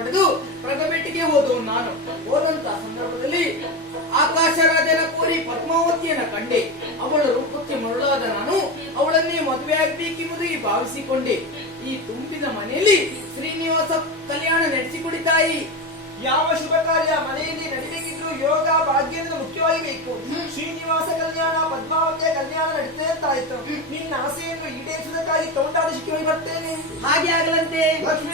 ಪಡೆದು ಪ್ರಗಬೇಟಿಗೆ ಹೋದವು. ನಾನು ಹೋದಂತ ಸಂದರ್ಭದಲ್ಲಿ ಆಕಾಶ ರಾಜನ ಕೋರಿ ಪದ್ಮಾವತಿಯನ್ನ ಕಂಡೆ. ಅವಳ ರೂಪಕ್ಕೆ ಮರುಳಾದ ನಾನು ಅವಳನ್ನೇ ಮದುವೆ ಆಗಬೇಕೆಂಬುದು ಭಾವಿಸಿಕೊಂಡೆ. ಈ ತುಂಬಿದ ಮನೆಯಲ್ಲಿ ಶ್ರೀನಿವಾಸ ಕಲ್ಯಾಣ ನಡೆಸಿಕೊಡಿ ತಾಯಿ. ಯಾವ ಶುಭ ಕಾರ್ಯ ಮನೆಯಲ್ಲಿ ನಡಿಬೇಕಿದ್ರು ಯೋಗ ಭಾಗ್ಯದಿಂದ ಮುಖ್ಯವಾಗಿ ಬೇಕು. ಶ್ರೀನಿವಾಸ ಕಲ್ಯಾಣ ಪದ್ಮಾವತಿಯ ಕಲ್ಯಾಣ ನಡೀತೇ ಅಂತಾಯ್ತು. ನಿನ್ನ ಆಸೆಯನ್ನು ಈಡೇರಿಸುವುದಕ್ಕಾಗಿ ತೋಂಟಾದ ಶಿಖಿ ಹೋಗಿ ಬರ್ತೇನೆ. ಹಾಗೆ ಆಗಲಂತೆ. ಲಕ್ಷ್ಮೀ